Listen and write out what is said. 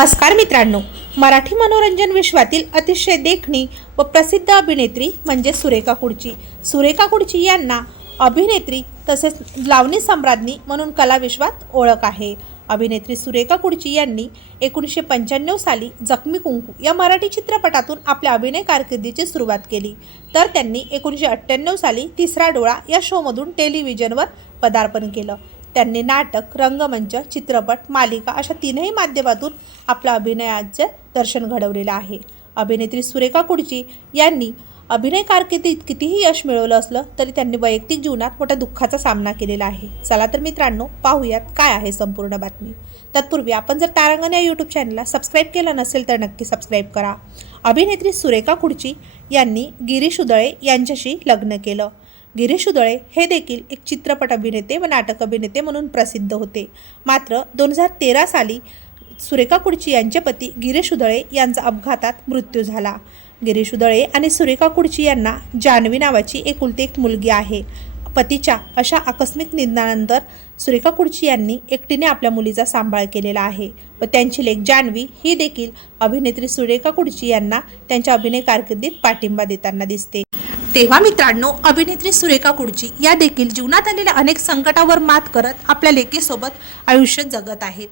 नमस्कार मित्रांनो मराठी मनोरंजन विश्वातील अतिशय देखणी व प्रसिद्ध अभिनेत्री म्हणजे सुरेखा कुडची सुरेखा कुडची यांना अभिनेत्री तसेच लावणी सम्राज्ञी म्हणून कलाविश्वात ओळख आहे. अभिनेत्री सुरेखा कुडची यांनी एकोणीसशे पंच्याण्णव साली जखमी कुंकू या मराठी चित्रपटातून आपल्या अभिनय कारकिर्दीची सुरुवात केली. तर त्यांनी एकोणीसशे अठ्ठ्याण्णव साली तिसरा डोळा या शोमधून टेलिव्हिजनवर पदार्पण केलं. त्यांनी नाटक रंगमंच चित्रपट मालिका अशा तीनही माध्यमातून आपला अभिनयाचे दर्शन घडवलेलं आहे. अभिनेत्री सुरेखा कुडची यांनी अभिनय कारकिर्दीत कितीही यश मिळवलं असलं तरी त्यांनी वैयक्तिक जीवनात मोठ्या दुःखाचा सामना केलेला आहे. चला तर मित्रांनो पाहूयात काय आहे संपूर्ण बातमी. तत्पूर्वी आपण जर तारांगण या यूट्यूब चॅनलला सबस्क्राईब केलं नसेल तर नक्की सबस्क्राईब करा. अभिनेत्री सुरेखा कुडची यांनी गिरीश उदळे यांच्याशी लग्न केलं. गिरीश उदळे हे देखील एक चित्रपट अभिनेते व नाटक अभिनेते म्हणून प्रसिद्ध होते. मात्र दोन हजार तेरा साली सुरेखा कुडची यांचे पती गिरीश उदळे यांचा अपघातात मृत्यू झाला. गिरीश उदळे आणि सुरेखा कुडची यांना जान्हवी नावाची एकुलती एक मुलगी आहे. पतीच्या अशा आकस्मिक निधनानंतर सुरेखा कुडची यांनी एकटीने आपल्या मुलीचा सांभाळ केलेला आहे व त्यांची लेख जान्हवी ही देखील अभिनेत्री सुरेखा कुडची यांना त्यांच्या अभिनय कारकिर्दीत पाठिंबा देताना दिसते. तेव्हा मित्रांनो अभिनेत्री सुरेखा कुडची या देखील जीवनात आलेल्या अनेक संकटावर मात करत आपल्या लेकीसोबत आयुष्य जगत आहेत.